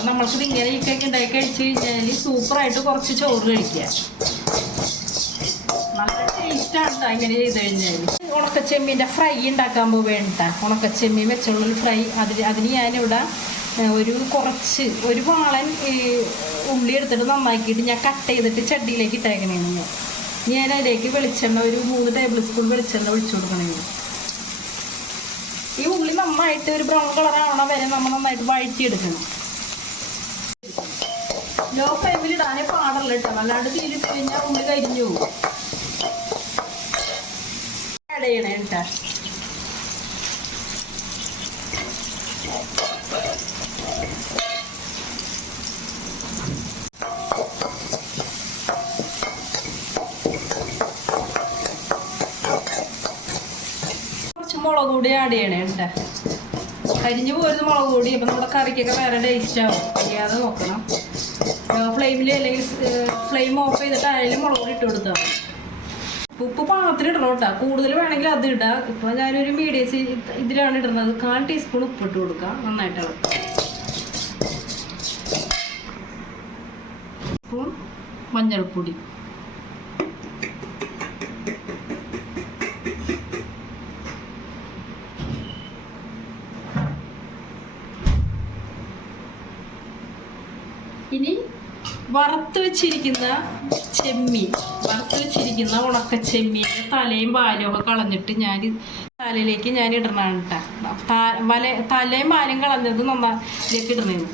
അപ്പം നമ്മൾക്ക് ഇങ്ങനെയൊക്കെ ഉണ്ടാക്കി കഴിച്ച് കഴിഞ്ഞാൽ സൂപ്പറായിട്ട് കുറച്ച് ചോറ് കഴിക്കുക. നല്ല ടേസ്റ്റാണ് ഇങ്ങനെ ചെയ്ത് കഴിഞ്ഞാൽ. ഉണക്കച്ചെമ്മീൻ്റെ ഫ്രൈ ഉണ്ടാക്കാൻ പോവേണ്ട. ഉണക്കച്ചെമ്മീൻ വെച്ചുള്ളൊരു ഫ്രൈ അതിന് ഞാനിവിടെ ഒരു വാളൻ ഉള്ളി എടുത്തിട്ട് നന്നാക്കിയിട്ട് ഞാൻ കട്ട് ചെയ്തിട്ട് ചട്ടിയിലേക്ക് ഇട്ടേക്കണേന്ന്. ഞാൻ അതിലേക്ക് വെളിച്ചെണ്ണ ഒരു 3 ടേബിൾ സ്പൂൺ വെളിച്ചെണ്ണ ഒഴിച്ചു കൊടുക്കണേ. ഈ ഉള്ളി നന്നായിട്ട് ഒരു ബ്രൗൺ കളറാവണ വരെ നമ്മൾ നന്നായിട്ട് വഴറ്റിയെടുക്കണം. ലോ ഫ്ലെയിമിൽ ഇടാനേ പാടുള്ള കേട്ടോ, അല്ലാണ്ട് തീരിട്ട് കഴിഞ്ഞാൽ ഉള്ളി കരിഞ്ഞു പോകും. ആഡ് ചെയ്യണേ കേട്ടോ. മുളക് പൊടി ആഡ് ചെയ്യണേ കേട്ടോ. കരിഞ്ഞു പോരുന്ന മുളക് പൊടി. അപ്പം നമ്മുടെ കറിക്കൊക്കെ വേറെ ടേസ്റ്റ് ആവും. അറിയാതെ നോക്കണം. ഫ്ലെയിമിൽ അല്ലെങ്കിൽ ഫ്ലെയിം ഓഫ് ചെയ്തിട്ട് അതിലും മുളക് പൊടി ഇട്ട് കൊടുത്താൽ മതി. ഉപ്പ് പാത്രം ഇടണം കേട്ടോ. കൂടുതൽ വേണമെങ്കിൽ അത് ഇടാം. ഇപ്പം ഞാനൊരു മീഡിയം ഇതിലാണ് ഇടുന്നത്. 1/4 ടീസ്പൂൺ ഉപ്പ് ഇട്ട് കൊടുക്കാം. നന്നായിട്ട് സ്പൂൺ മഞ്ഞൾപ്പൊടി, ഇനി വറുത്ത് വെച്ചിരിക്കുന്ന ഉണക്ക ചെമ്മീൻ്റെ തലയും പാലും ഒക്കെ കളഞ്ഞിട്ട് തലയിലേക്ക് ഞാൻ ഇടണതാണ് കേട്ടോ. തലയും പാലും കളഞ്ഞത് നന്നായിലേക്ക് ഇടണേന്ന്.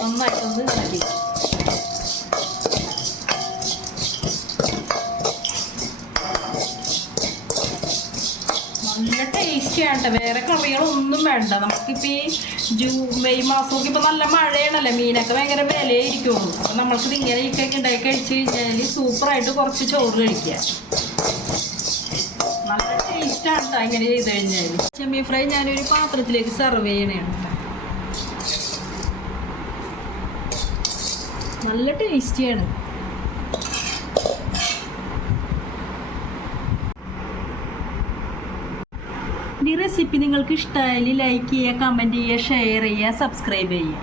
നന്നായിട്ടൊന്ന് കളി. നല്ല ടേസ്റ്റിയാണ് കേട്ടോ. വേറെ കറികളൊന്നും വേണ്ട. നമുക്കിപ്പോൾ ഈ മെയ് മാസമൊക്കെ ഇപ്പം നല്ല മഴയാണല്ലോ, മീനൊക്കെ ഭയങ്കര വിലയായിരിക്കുള്ളൂ. അപ്പം നമ്മൾക്ക് ഇങ്ങനെയൊക്കെ ഉണ്ടാക്കി കഴിച്ച് കഴിഞ്ഞാൽ സൂപ്പറായിട്ട് കുറച്ച് ചോറ് കഴിക്കുക. നല്ല ടേസ്റ്റാണ് കേട്ടോ ഇങ്ങനെ ചെയ്ത് കഴിഞ്ഞാൽ. ചെമ്മീൻ ഫ്രൈ ഞാനൊരു പാത്രത്തിലേക്ക് സെർവ് ചെയ്യണതാണ് കേട്ടോ. നല്ല ടേസ്റ്റിയാണ്. ഈ റെസിപ്പി നിങ്ങൾക്ക് ഇഷ്ടമായാൽ ലൈക്ക് ചെയ്യുക, കമൻറ്റ് ചെയ്യുക, ഷെയർ ചെയ്യുക, സബ്സ്ക്രൈബ് ചെയ്യുക.